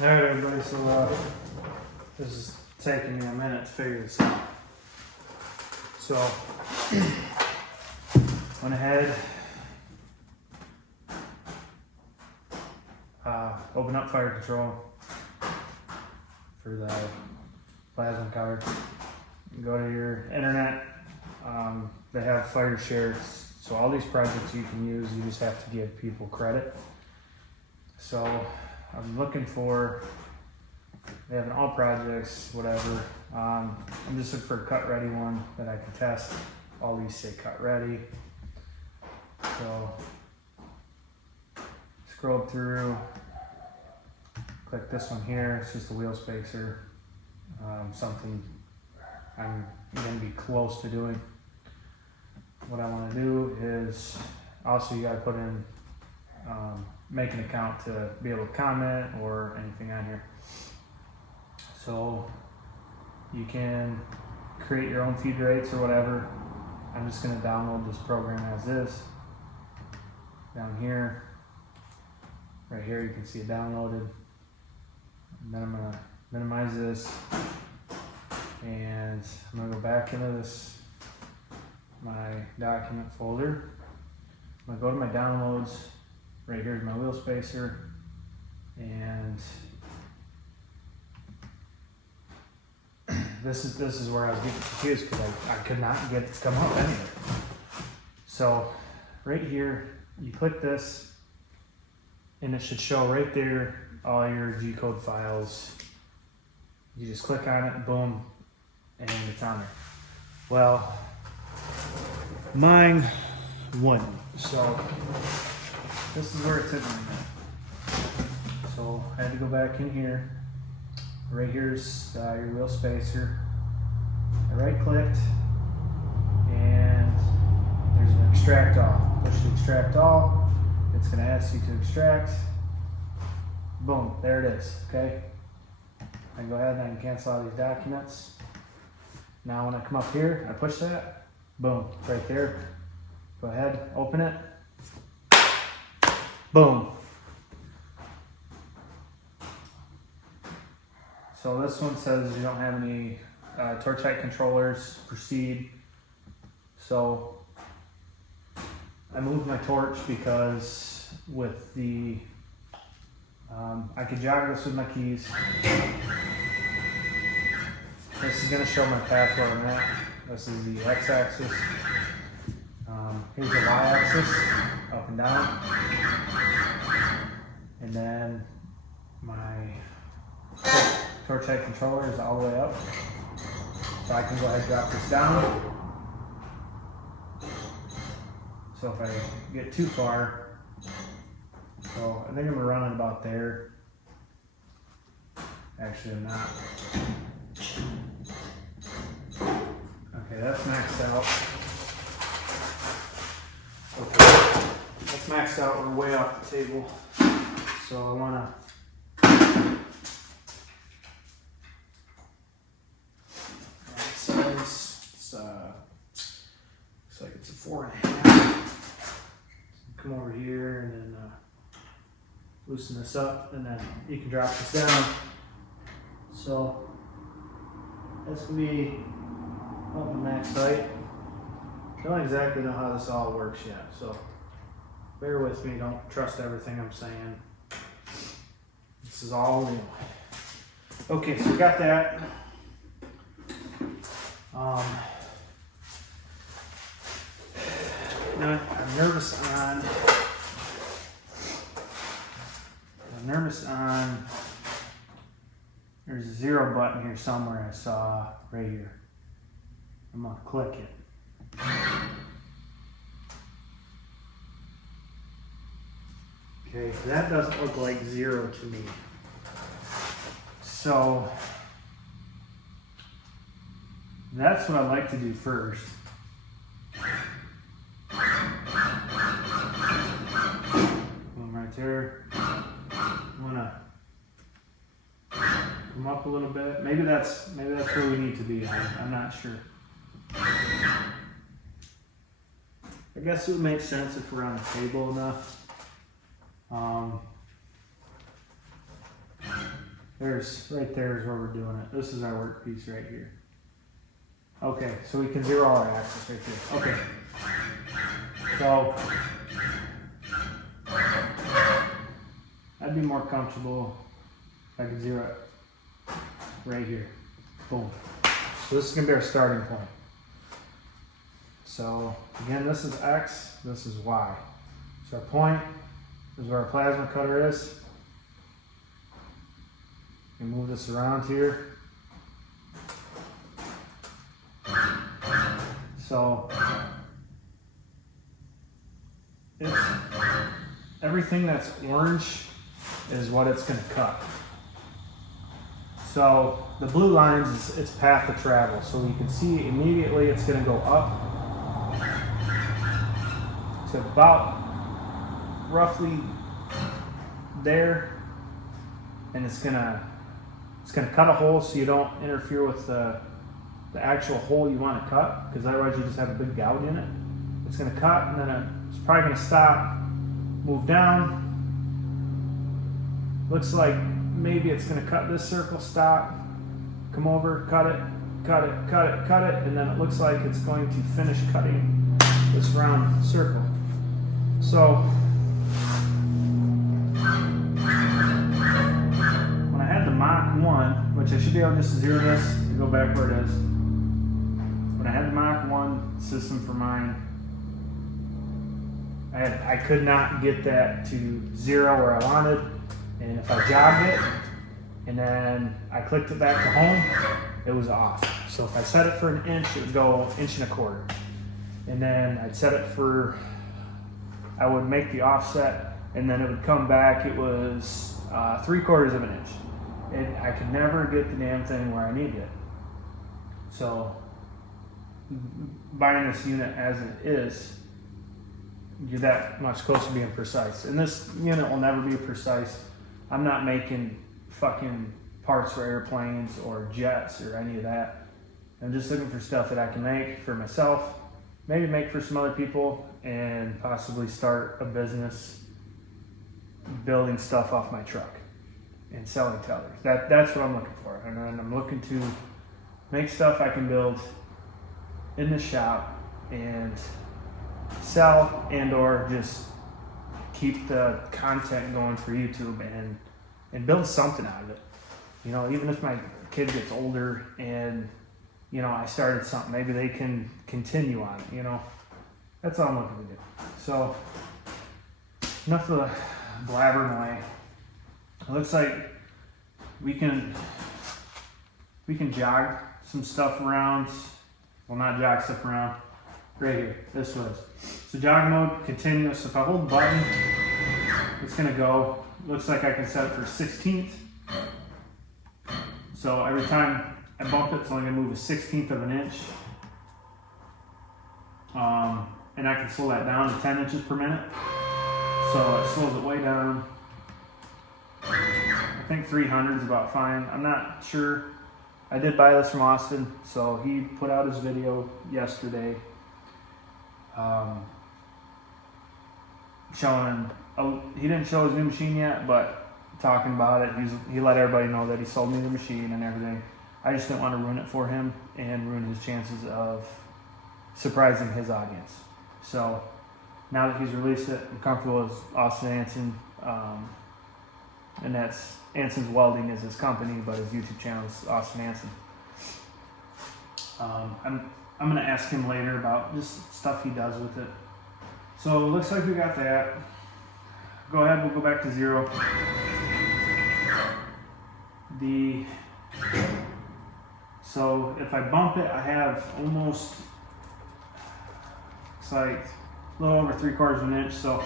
Alright everybody, so this is taking me a minute to figure this out. So, went ahead, open up fire control for the plasma cover. Go to your internet, they have fire shares. So all these projects you can use, you just have to give people credit. So I'm looking for, they have an all projects, whatever. I'm just looking for a cut ready one that I can test. All these say cut ready. So scroll through, click this one here. It's just a wheel spacer, something I'm going to be close to doing. What I want to do is also you got to put in, make an account to be able to comment or anything on here. So you can create your own feed rates or whatever. I'm just going to download this program as is. Down here, right here, you can see it downloaded. And then I'm going to minimize this, and I'm going to go back into this, my document folder. I'm going to go to my downloads. Right here's my wheel spacer, and this is where I was getting confused because I could not get it to come up anywhere. So right here, you click this, and it should show right there all your G-code files. You just click on it, boom, and it's on there. Well, mine wouldn't. So this is where it took me. So I had to go back in here. Right here's your wheel spacer. I right clicked, and there's an extract all. Push the extract all. It's going to ask you to extract. Boom, there it is. Okay. I can go ahead and I can cancel all these documents. Now when I come up here, I push that. Boom, it's right there. Go ahead, open it. Boom. So this one says you don't have any torch height controllers, proceed. So I moved my torch because with the, I could jog this with my keys. This is going to show my path where I'm at. This is the x-axis. Here's the y-axis, up and down. And then my torch height controller is all the way up. So I can go ahead and drop this down. So if I get too far, so I think I'm running about there. Actually, I'm not. Okay, that's maxed out. Okay, that's maxed out. We're way off the table. So I want to. It says looks like it's a 4.5. Come over here and then loosen this up, and then you can drop this down. So that's gonna be up to max height. Don't exactly know how this all works yet, so bear with me. Don't trust everything I'm saying. This is all new. Okay, so we got that. Now I'm nervous on, there's a 0 button here somewhere I saw right here. I'm gonna click it. Okay, so that doesn't look like 0 to me. So that's what I like to do first. Boom, right there. I'm gonna come up a little bit. Maybe that's where we need to be. I'm not sure. I guess it would make sense if we're on the table enough. right there is where we're doing it. This is our workpiece right here. Okay, so we can zero our axis right here. Okay. So I'd be more comfortable if I could zero it right here. Boom. So this is gonna be our starting point. So again, this is X, this is Y. So our point is where our plasma cutter is. We move this around here. So it's everything that's orange is what it's going to cut. So the blue lines is its path of travel. So you can see immediately it's going to go up to about roughly there, and it's gonna cut a hole so you don't interfere with the actual hole you want to cut, because otherwise you just have a big gouge in it. It's going to cut, and then it's probably going to stop, move down. Looks like maybe it's going to cut this circle, stop, come over, cut it, cut it, cut it, cut it, and then it looks like it's going to finish cutting this round circle. So when I had the Mach 1, which I should be able to just zero this to go back where it is. When I had the Mach 1 system for mine, I could not get that to zero where I wanted, and if I jogged it and then I clicked it back to home, it was off. So if I set it for an inch, it would go 1.25 inches, and then I'd set it for, I would make the offset, and then it would come back, it was 3/4 of an inch, and I could never get the damn thing where I needed it. So buying this unit as it is, you're that much closer to being precise. And this unit will never be precise. I'm not making fucking parts for airplanes or jets or any of that. I'm just looking for stuff that I can make for myself, maybe make for some other people, and possibly start a business building stuff off my truck and selling to others. That's what I'm looking for. And then I'm looking to make stuff I can build in the shop and sell, and or just keep the content going for YouTube and build something out of it. You know, even if my kid gets older and, you know, I started something, maybe they can continue on it, you know. That's all I'm looking to do. So enough of the blabbering away. It looks like we can jog some stuff around. Well, not jog stuff around. Right here, this was. So jog mode, continuous. If I hold the button, it's gonna go. Looks like I can set it for 1/16. So every time I bump it, it's only gonna move 1/16 of an inch. And I can slow that down to 10 inches per minute. So it slows it way down. I think 300 is about fine. I'm not sure. I did buy this from Austin, so he put out his video yesterday showing, he didn't show his new machine yet, but talking about it, he let everybody know that he sold me the machine and everything. I just didn't want to ruin it for him and ruin his chances of surprising his audience. So now that he's released it, I'm comfortable with Austin Anson, and that's Anson's Welding is his company, but his YouTube channel is Austin Anson. I'm gonna ask him later about just stuff he does with it. So it looks like we got that. Go ahead, we'll go back to zero. So if I bump it, I have almost, it's like a little over 3/4 of an inch. So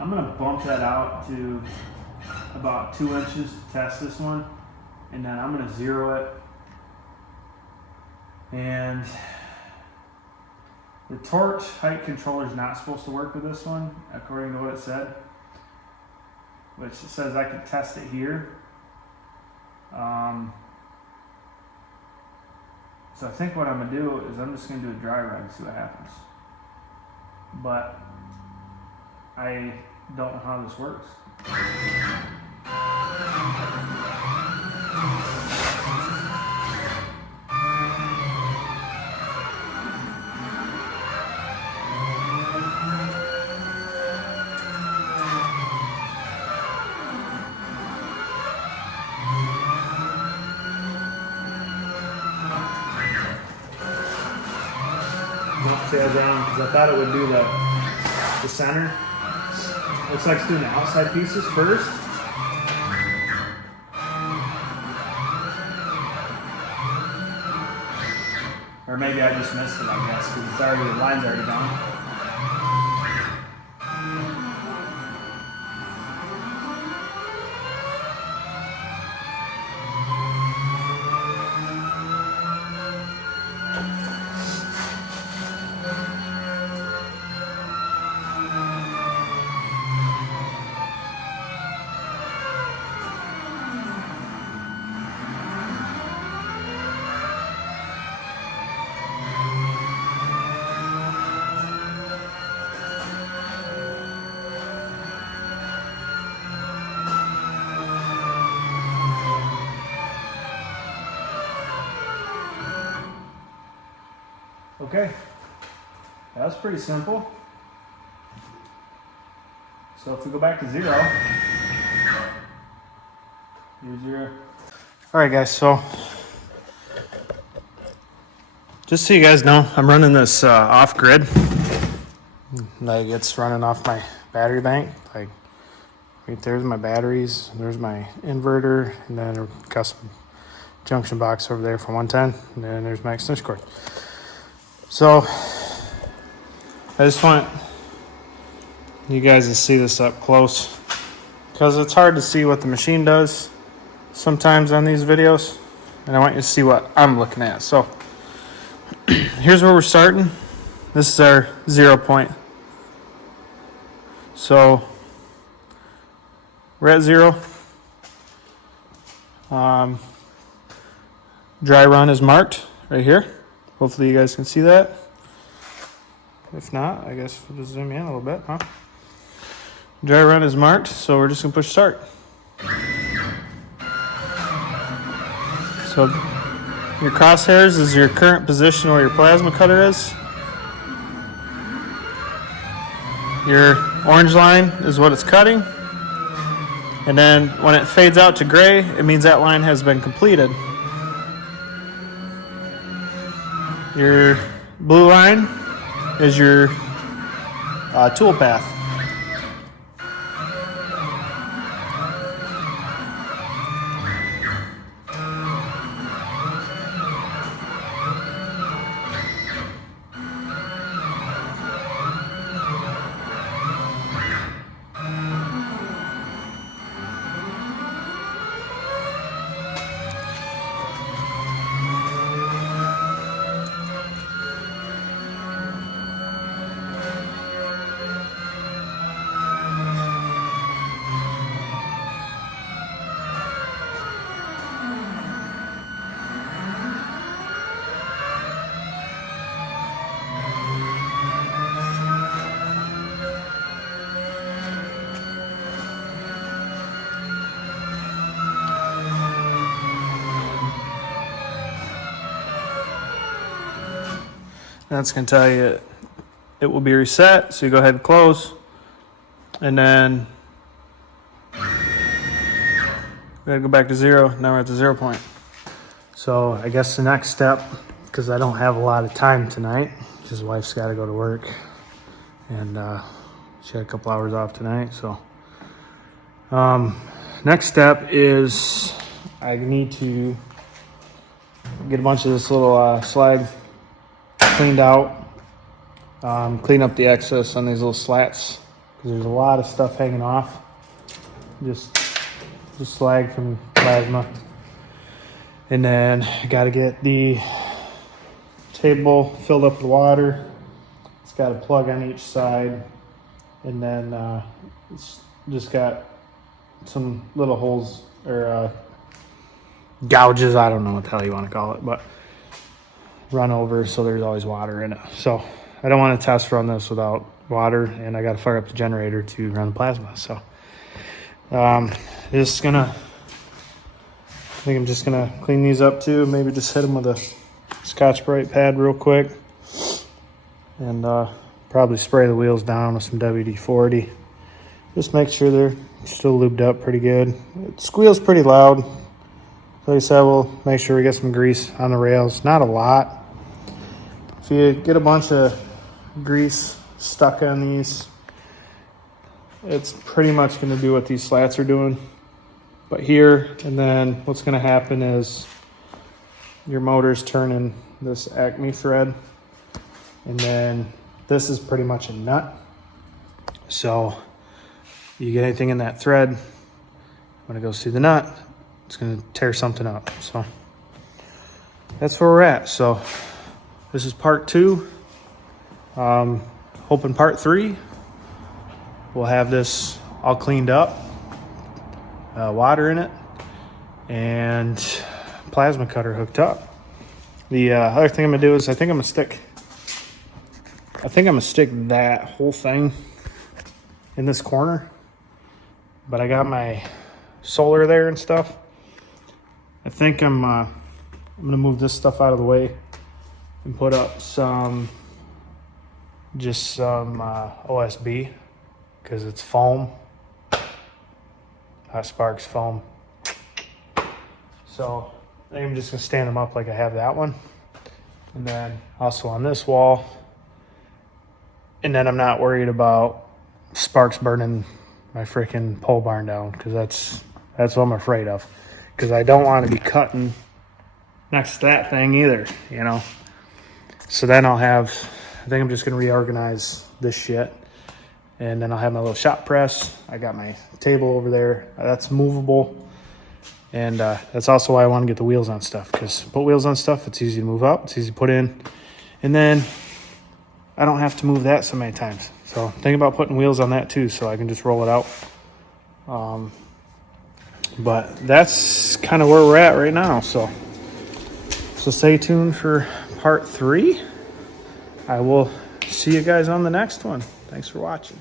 I'm gonna bump that out to about 2 inches to test this one, and then I'm gonna zero it. And the torch height controller is not supposed to work with this one, according to what it said, which it says I can test it here. So I think what I'm gonna do is I'm just gonna do a dry run and see what happens. But I don't know how this works. dovetails around because I thought it would do the center. Looks like it's doing the outside pieces first. Or maybe I just missed it, I guess, because the line's already gone. Okay, that was pretty simple. So if we go back to 0, here's your... All right guys, so just so you guys know, I'm running this off grid. Like it's running off my battery bank. Like right there's my batteries, there's my inverter, and then a custom junction box over there for 110, and then there's my extension cord. So I just want you guys to see this up close because it's hard to see what the machine does sometimes on these videos, and I want you to see what I'm looking at. So here's where we're starting. This is our 0 point. So we're at 0. Dry run is marked right here. Hopefully you guys can see that. If not, I guess we'll just zoom in a little bit, huh? Dry run is marked, so we're just gonna push start. So your crosshairs is your current position where your plasma cutter is. Your orange line is what it's cutting. And then when it fades out to gray, it means that line has been completed. Your blue line is your tool path. That's going to tell you it will be reset, so you go ahead and close, and then we got to go back to 0. Now we're at the 0 point. So I guess the next step, because I don't have a lot of time tonight, his wife's got to go to work, and she had a couple hours off tonight. So next step is I need to get a bunch of this little slag cleaned out, clean up the excess on these little slats because there's a lot of stuff hanging off, just slag from plasma. And then I got to get the table filled up with water. It's got a plug on each side, and then it's just got some little holes or gouges, I don't know what the hell you want to call it, but run over, so there's always water in it. So I don't want to test run this without water, and I got to fire up the generator to run the plasma. So I think I'm just gonna clean these up too. Maybe just hit them with a Scotch-Brite pad real quick, and probably spray the wheels down with some WD-40. Just make sure they're still lubed up pretty good. It squeals pretty loud. Like I said, we'll make sure we get some grease on the rails. Not a lot. If you get a bunch of grease stuck on these. It's pretty much going to do what these slats are doing. But here, and then what's going to happen is your motor's turning this Acme thread, and then this is pretty much a nut. So you get anything in that thread, when it goes through the nut, it's going to tear something up. So that's where we're at. So this is part 2. Hoping part 3 we'll have this all cleaned up, water in it, and plasma cutter hooked up. The other thing I'm gonna do is I think I'm gonna stick that whole thing in this corner, but I got my solar there and stuff. I think I'm gonna move this stuff out of the way and put up some OSB, because it's foam, hot sparks foam. So I think I'm just gonna stand them up like I have that one, and then also on this wall, and then I'm not worried about sparks burning my freaking pole barn down, because that's what I'm afraid of, because I don't want to be cutting next to that thing either, you know. So then I think I'm just gonna reorganize this shit, and then I'll have my little shop press. I got my table over there, that's movable, and that's also why I want to get the wheels on stuff, because put wheels on stuff, it's easy to move up, it's easy to put in, and then I don't have to move that so many times. So think about putting wheels on that too, so I can just roll it out. But that's kind of where we're at right now. So stay tuned for part 3. I will see you guys on the next one. Thanks for watching.